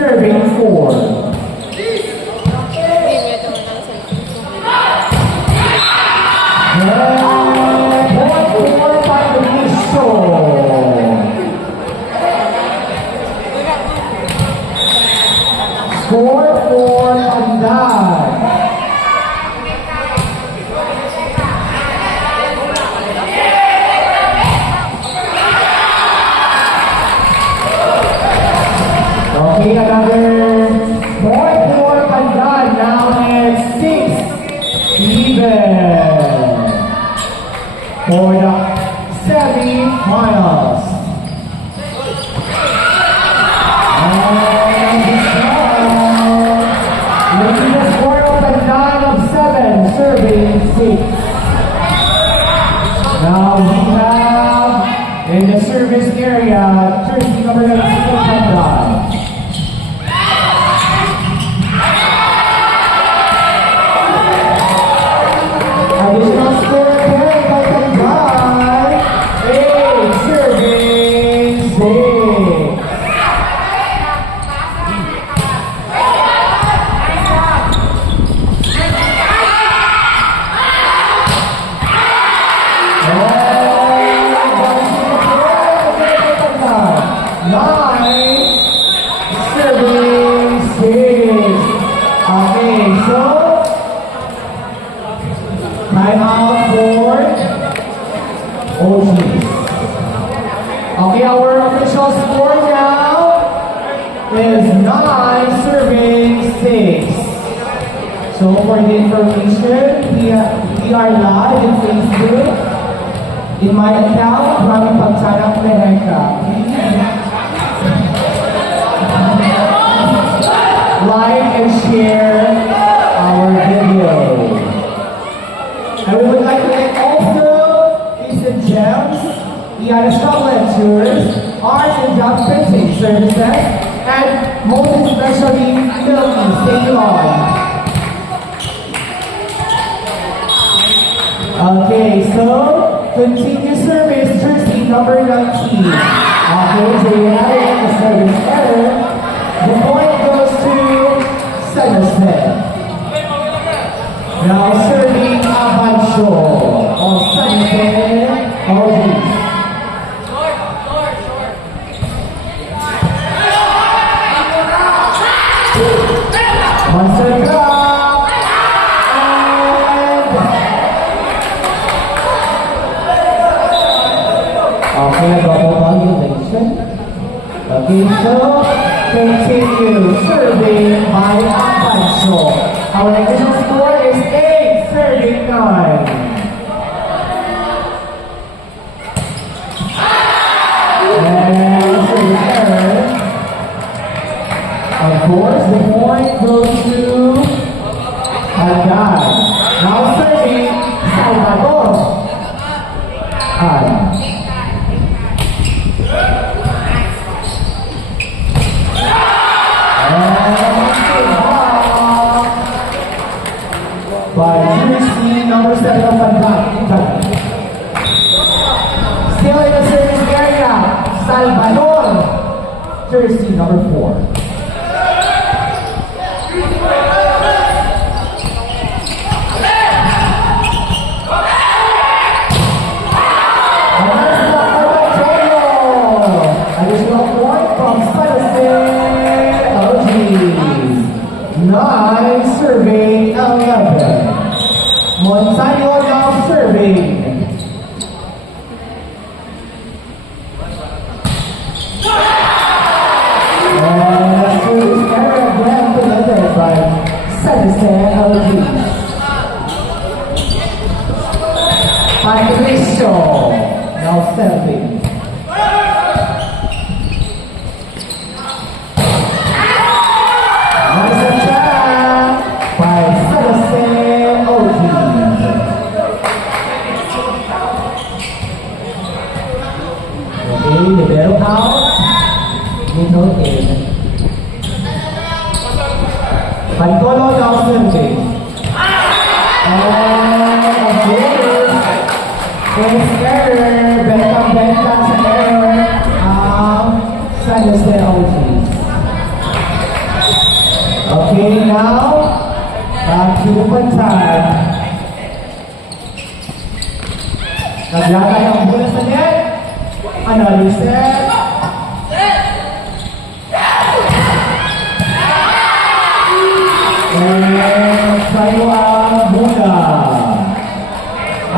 serving 4. Score for Pandan. Okay, another point for Pandan. Now it's 6 even for the semi-finals. Making the score of Pandan of 7, serving 6. Now we have in the service area, jersey number 19 for Pandan. Additional score carried by Pandan, 8, serving 6. Time out for OG. Okay, our official score now is 9 serving 6. So for the information, we are live in Facebook, in my account, Rami Pagsanak Meheka. Like and share our video. And we would like to thank also Easton Gems, Iana Shop Lectures, Art and Job Printing Services, and most especially Philippines. Thank you all. Okay, so continue service jersey number 19. Okay, so you have it in the service error. The point goes to Somerset. Now serving Abancho of Somerset Ortiz. Monster Cup okay, double valuation. Okay, so continue serving by Abancho. Our initial score is 8, serving 9. And serving error. Of course, the point goes to Pandan. Now serving Salvador. By jersey number 7 of Pandan. Still in the service area, Salvador, jersey number 4. Additional point from Somerset Ortiz. 9 serving 11. Montaño now serving. And service error again committed by Somerset Ortiz. Patricio now serving. Libero out, middle in. Pantolo now serving. And again, first error, benta sa error, Somerset Ortiz. Okay, now, back to the Pantay. Naglagay ang bola sa net. Another set. And tayo ang bola.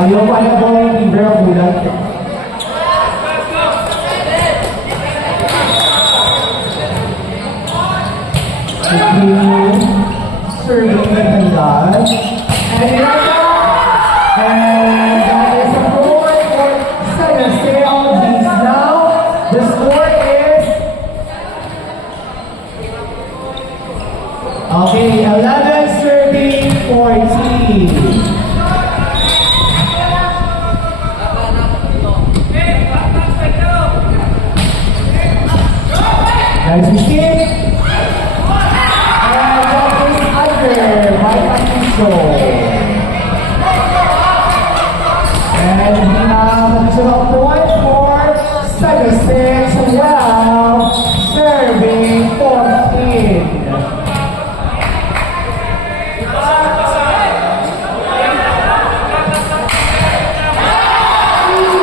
Ayaw pa na po yung libre ang bola. Serving the Pandan. And that is a point for Center Sales. Now, the score is okay, 11 serving 14. Nice mistake. And we have additional point for 7-6, well, serving 14.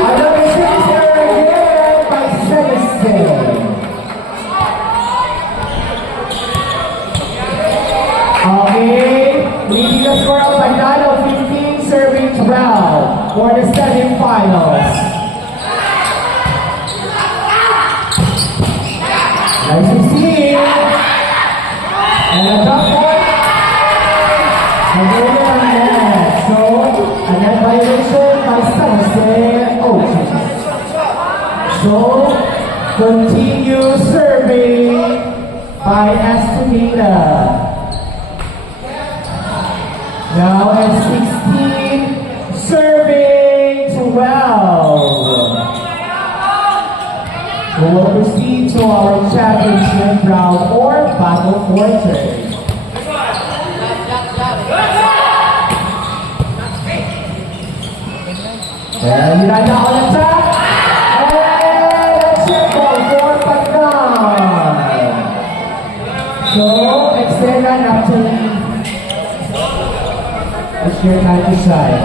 Another six error again by 7-6. Okay, leading the score of Pandan of 15, serving 12 for the semifinals. Nice to see. And a top point. And then on net. So, a net violation by Sunset. Oh, so, continue serving by Estimata. Now at 16, serving 12. We will proceed to our championship round or battle for turn. And Miranda on attack. And a chip ball for Pandan. So, extend that up to it's your time to shine.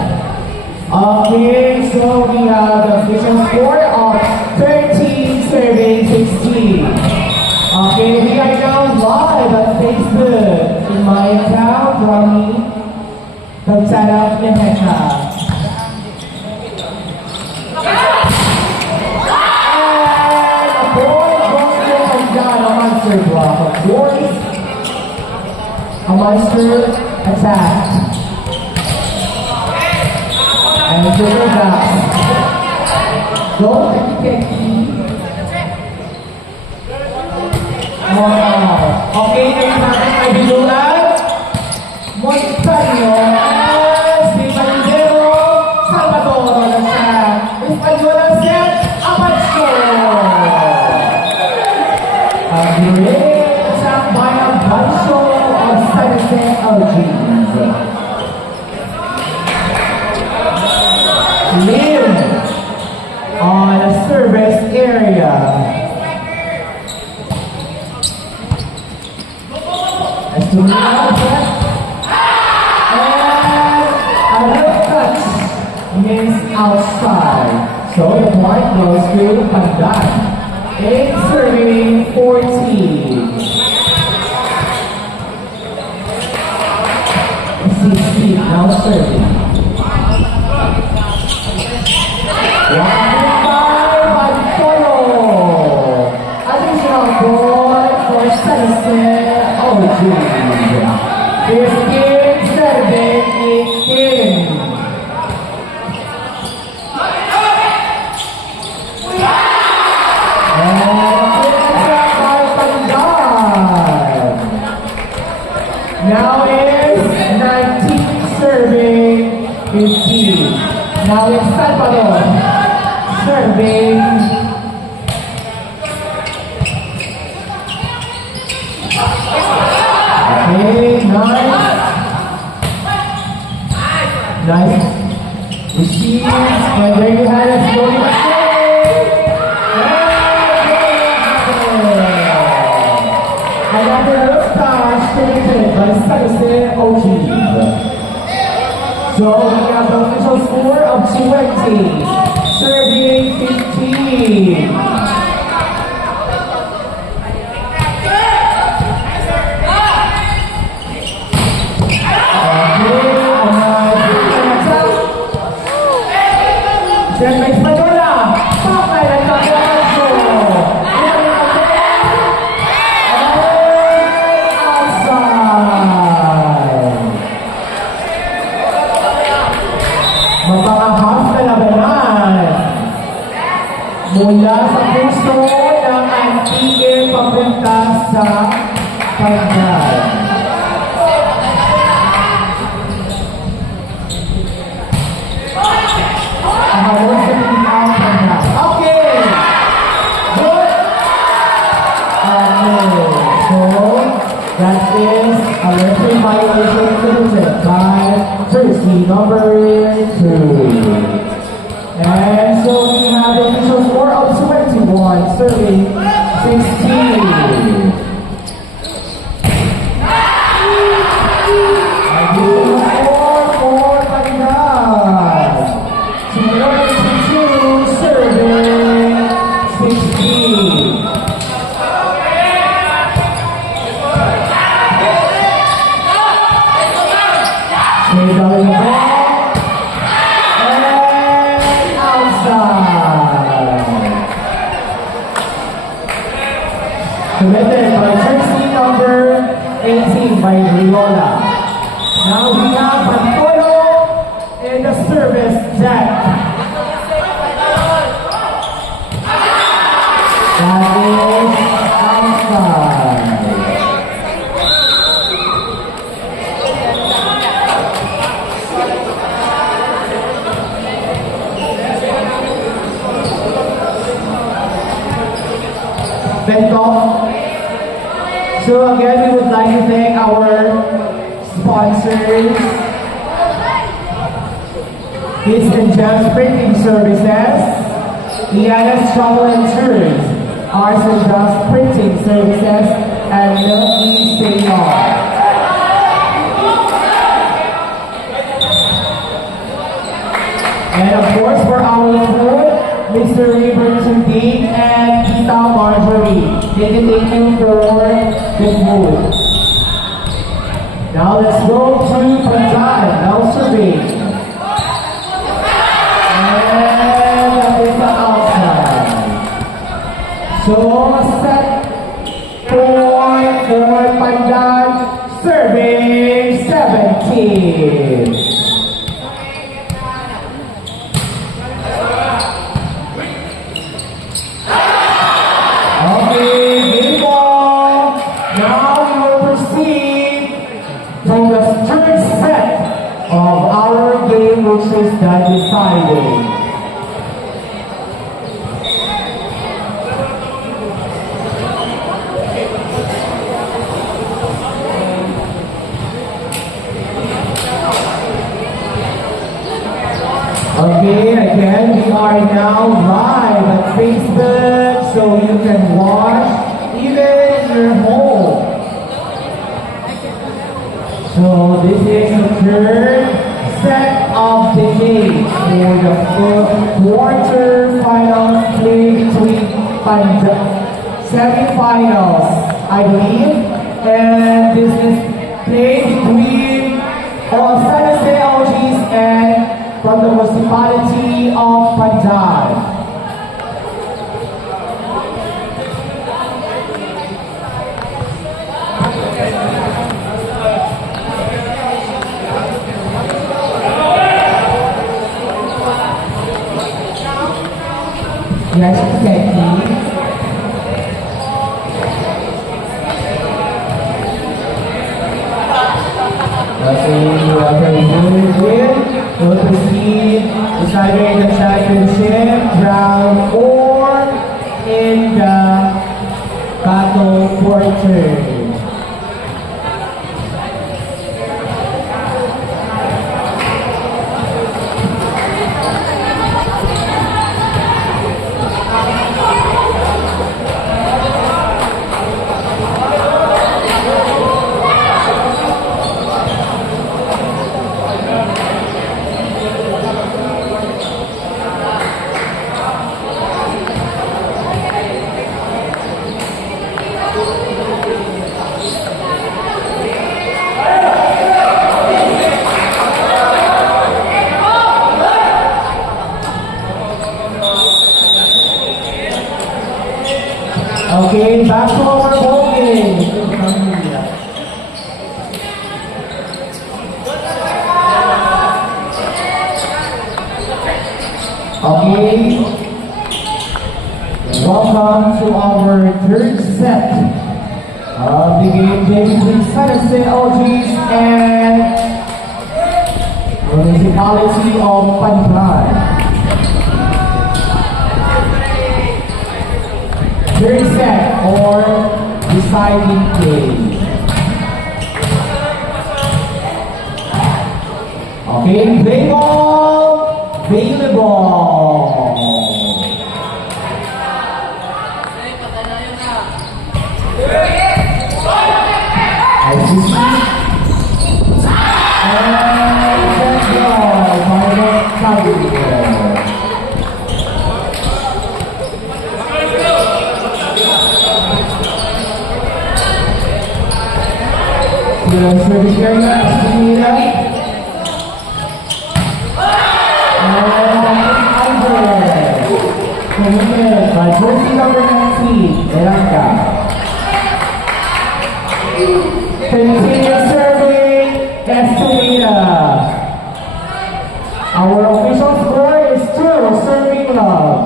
Okay, so we have the official score of 13 serving 16. Okay, we are now live on Facebook in my account, Rami from Sarah Neheka. And a boy goes to Pandan, a monster block. Of course, a monster attack. And triple back. Don't get wow. Okay, ngayon natin ay binulan. Montaño. Si Palidero. Salvador. Española set. Apacho. Ang great attack by Apacho of Sanase Algins. Live on a service area. As to now, and a little touch means outside. So the point goes to Pandan. 8 serving 14. 16 now serving. Additional point for Sunset Algins. 15 serving 18. And by Pandan. Now is 19 serving 15. Now it's Salvador serving. Okay, nice. Nice. Receive. And there you have it. Slowly but surely. And there you have it. the stars created by Sunset OG. So we have the official score of 20, serving 15. Siempre española, toca el ataque outside. Mapangahas na labanan mula sa puso ng Antique papunta sa Panday. Okay. Good. So that is a referee violation committed by jersey number 2. And so we have the official score of 21, serving 16. Committed by jersey number 18 by Riola. Now we have Pantolo in the service jack. That is outside. Bento. So again, we would like to thank our sponsors, Kids and Gems Printing Services, Liana's Travel and Tours, Arts and Crafts Printing Services, and Milky Senior. And of course, for our food, Mr. River Dean and Tita Marjorie. They can thank you for the food. Now let's go to Pandan, now survey. And that is the outside. So set point for Pandan, serving 17. Which is the deciding. Okay, again, we are now live at Facebook, so you can watch even in your home. So this is the third set of the game for the quarter-finals play between semi-finals, I believe, and this is play between San Jose OGs and from the municipality of Pandan. Yes, Becky. Will proceed deciding the championship round 4 in the battle quarter. Okay. Welcome to our third set of the game between San Jose OGs and Municipality of Panay. Third set or deciding game. Okay, play ball, available. As you see, and that's all, final coverage. Good service area, Estimita. Committed by jersey number 19, Eranga. Continued serving, Estimita. Our official score is 2, serving love.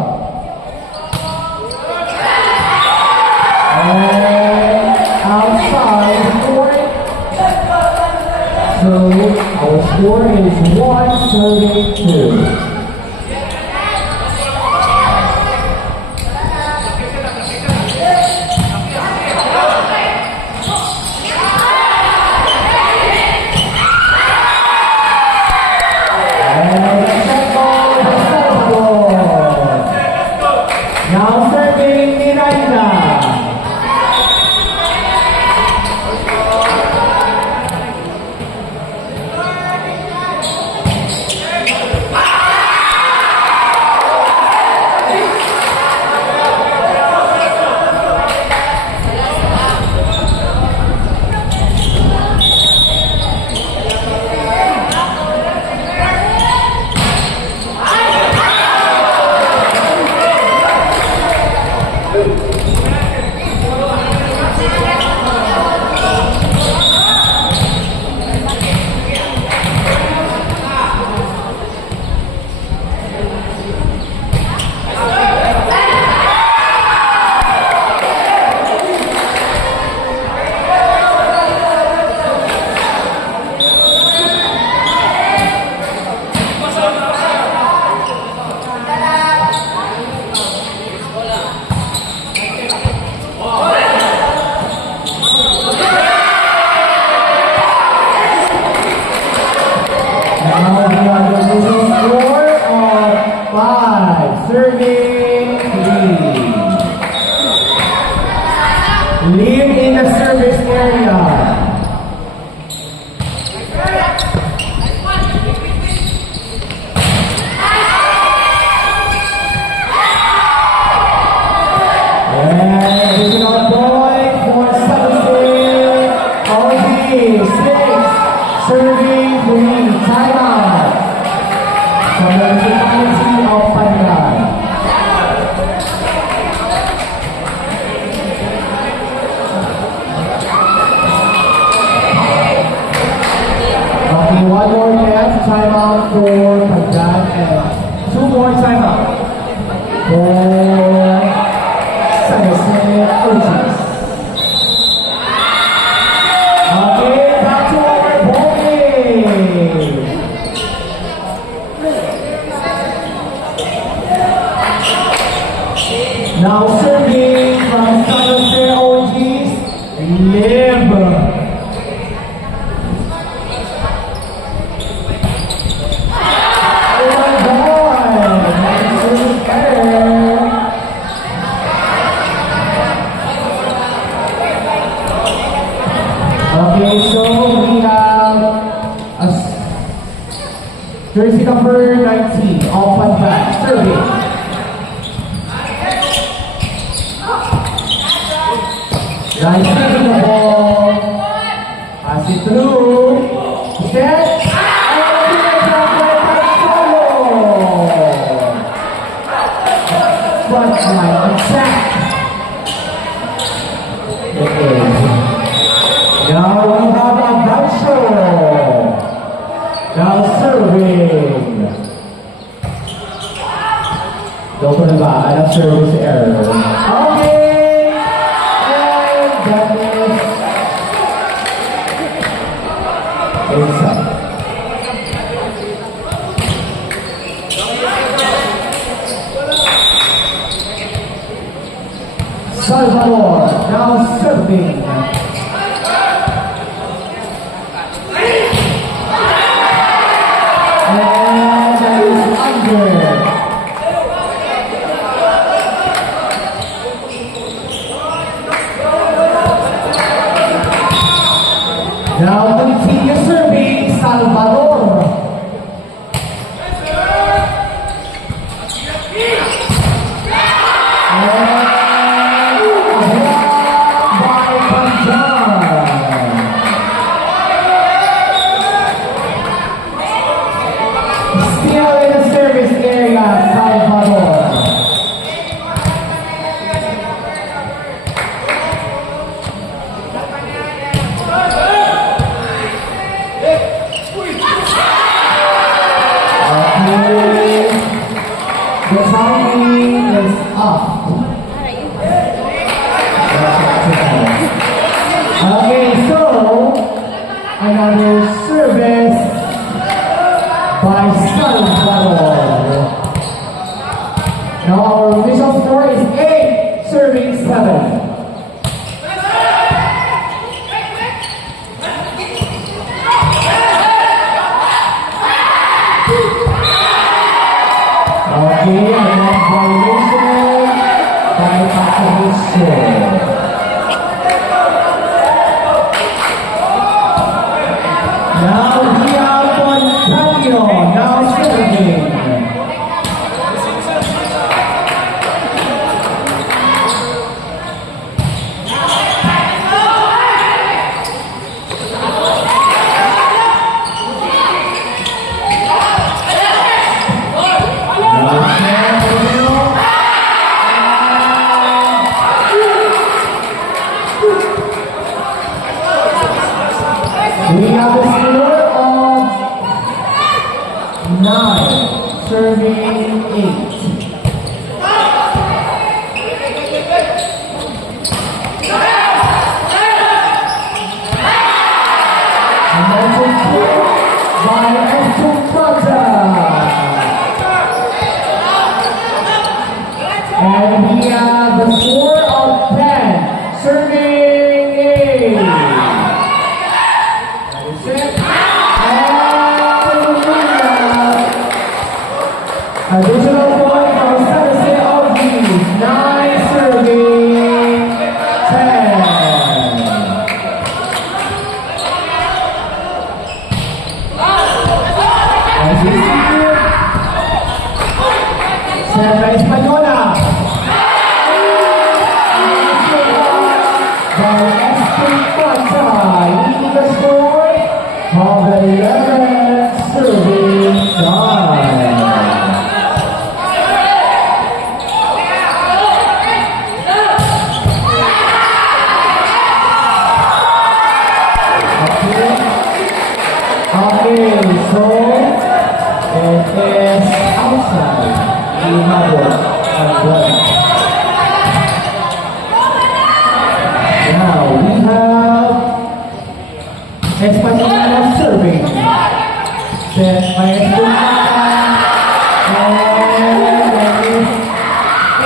And outside the court. So our score is 1, serving 2. Now serving Miranda. Serving 3. Leave in the service area. And additional point for San Jose. 6. Serving 3. Timeout. From the Municipality of Panay. Okay, one more left timeout for Panay and 2 more timeout for San Jose OGs. Okay, back to our ball game. Now serving from San Jose OGs, Liv. Oh my God, this is better. Okay, so we have jersey number 19, off and back, serving. Nice taking the ball. Pass it through. Set. Front line attack. Now we have a Bradshaw. Now serving. service error. Okay, and that is inside. Salvador now serving. And that is under. Now continue serving Salvador. Still in the service area, Salvador. Okay. The timing is up. Okay, so another service by Salvador. Now our initial score is 8, serving 7. Okay, another violation by Patricio. Now we have Antonio, now serving. We have a score of 9, serving 8. And that's a kick by Estupata. And we have the score of 10, serving 8. Additional point for San Jose 9 serving 10. As you see here, Sierra Española. By Estupata, leading the score of 11 serving 9. Okay, so it is outside the number of one. Now we have Española serving. Set by Estupata, and that is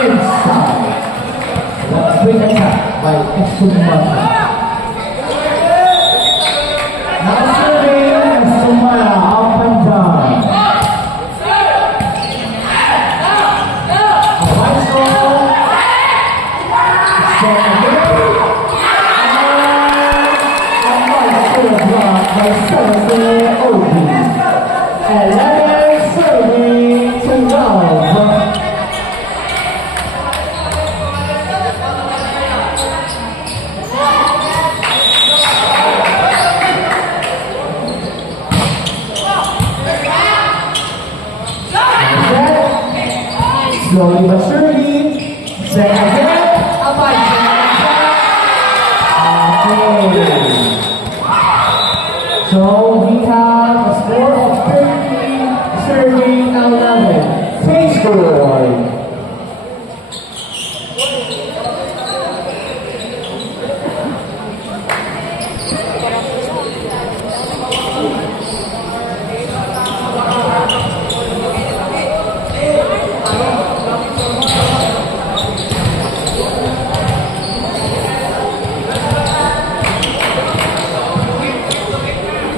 inside. Let's bring attack by Estupata. Now serving Sumaya up and down. A high score. Set again. And a high score block by Sarasate Obi. 11 serving to 12. Slowly but surely, set again, up by okay. So we have a score of 13, serving 11. Same score.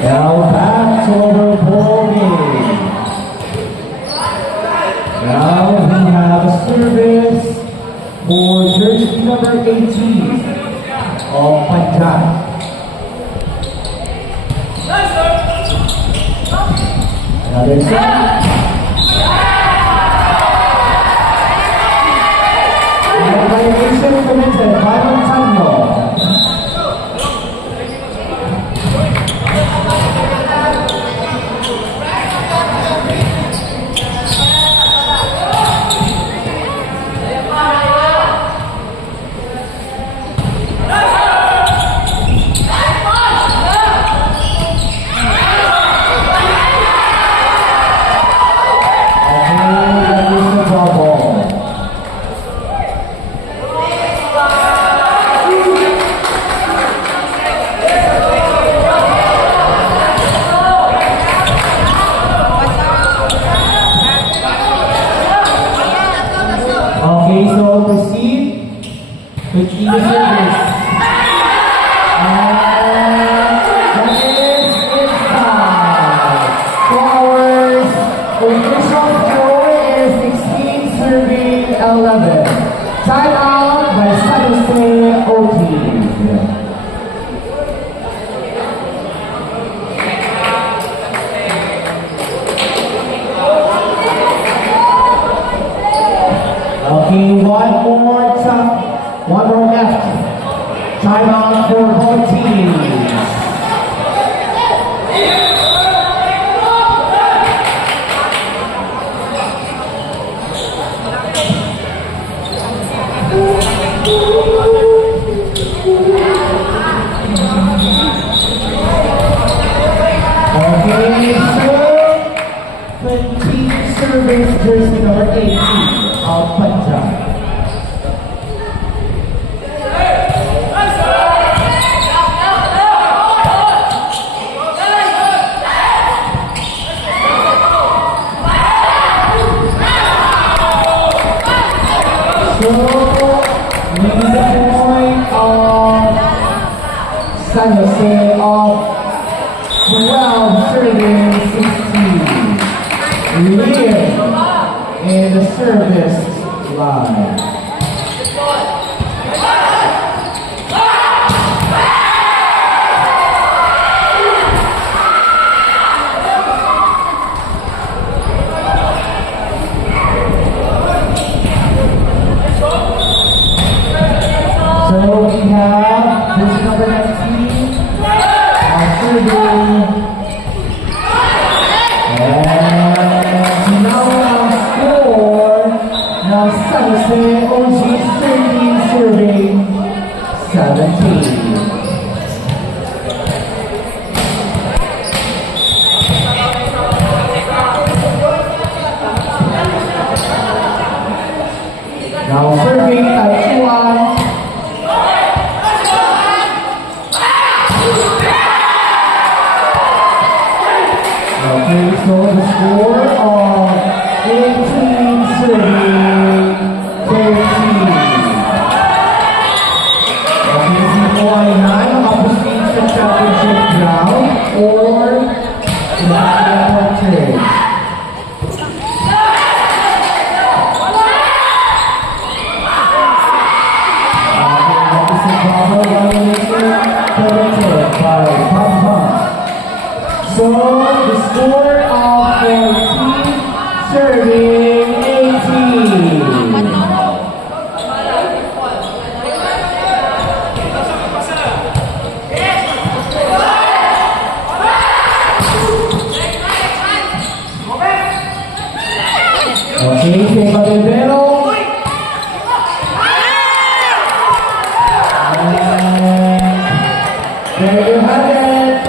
Now back to our ball game. Now we have a service for jersey number 18 of Punjab. Another set. And violation committed by Montano. Okay, so proceed with the service. And that is inside. Flowers, official score is 16 serving 11. Time out by San Jose OT. Okay, one more left. Time out for both teams. Okay, so 20 service jersey number 18 of Punjab. San Jose of 12 serving 16. Lead in the service line. So we have this number 19, serving, and now score. Now San Jose OG serving 17. Now serving Taiwan. Okay, so the score of 18 serving 13. Okay, si ay makaproceed sa championship round or the third. So the score of 14 serving 18. Okay, Kay Badebero. There you have it.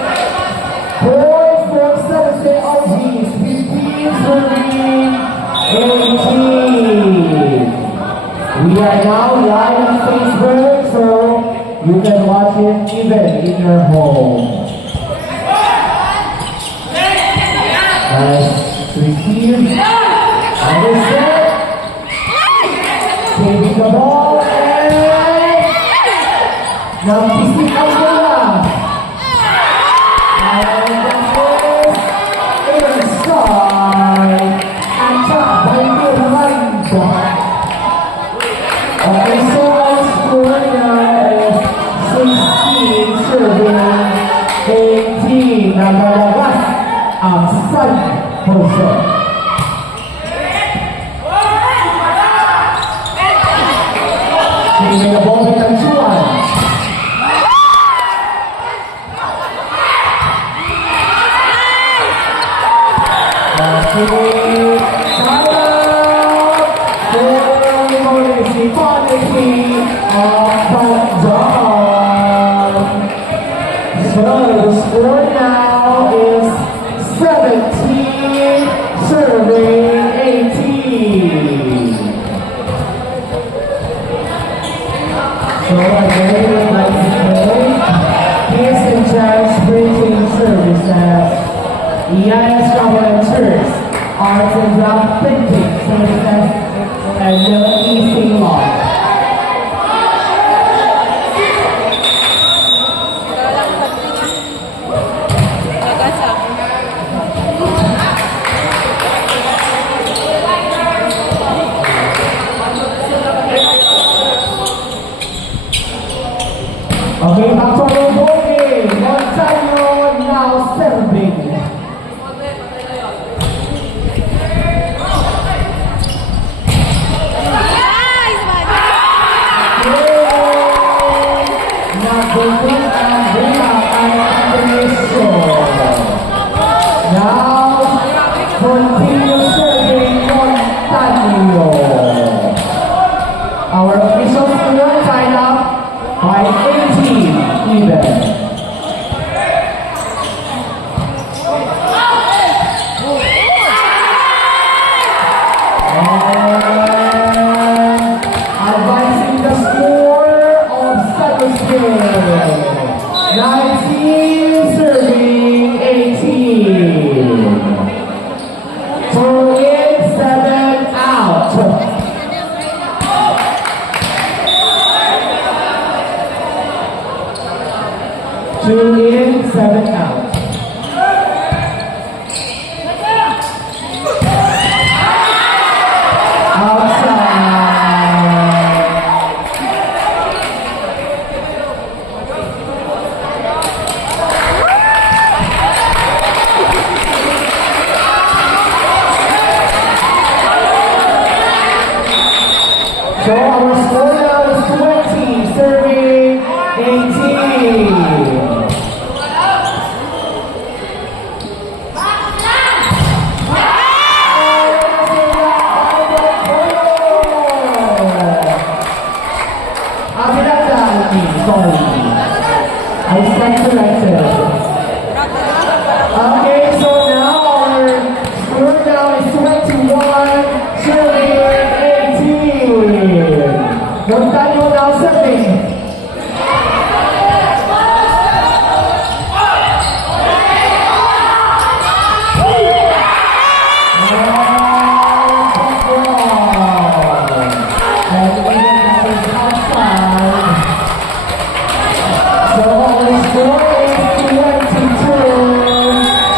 Boys from San Jose OGs, 15 serving 18. We are now live on Facebook, so you can watch it even in your home. As received, and is set, taking the ball, and now kissing Algola. And 18 na malabas ang San Jose. Sige na ball with ang Chuan. Okay, timeout. Policy of Bandung. So the score now is 17, serving 18. So again, we would like to thank Pearson Chance Printing Services, EIS Volunteers, Arts and Craft Printing Services, and the Easting Law. Okay, back to our ball game. Montaño now serving. Now, continue serving Montaño. Our official score tied up by 18 even. And advancing the score of Saturday. 19 serving 18. 2 in, 7 out. 2 in, 7 out. So our score now is 20, serving 18. Sorry, I stand corrected. Okay, so now our score now is 21, serving 18. Montaño now serving. So our score is 22,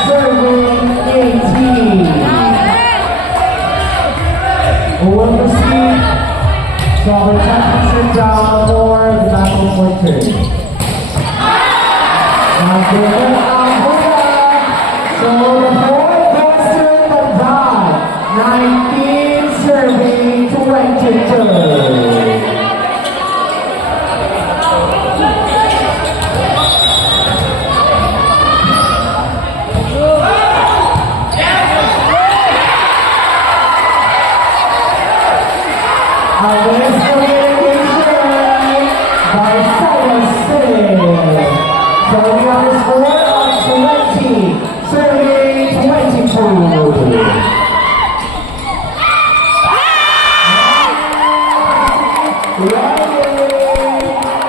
serving 18. We will proceed to our championship round for the battle for third. Now given our winner, so the fourth Western Bandang, 19 serving 22. So we have a score of 20, serving 22.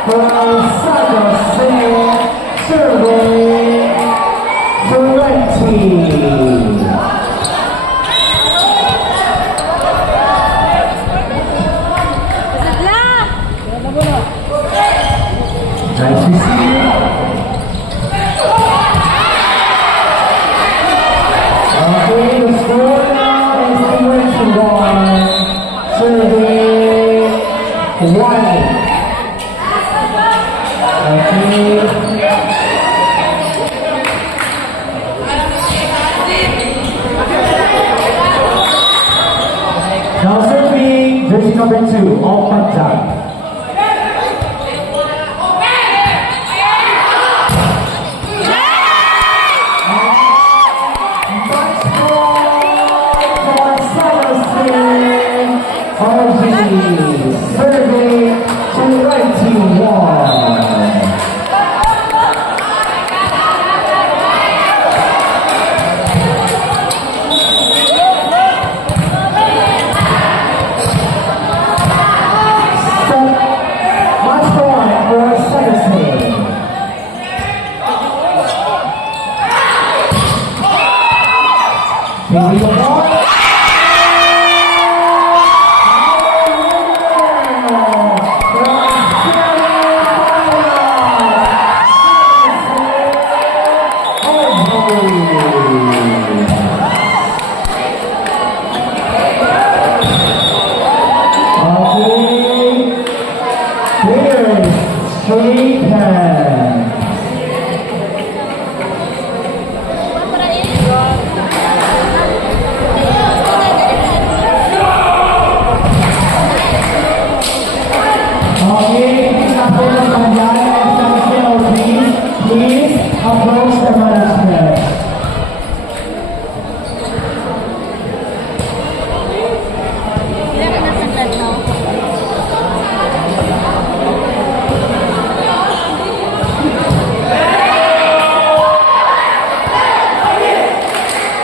For serving 20. Nice to see you. Okay, the score now is 21, serving 1. Okay. number 2, All Pantang. Survey to 91. Here we go. Please approach the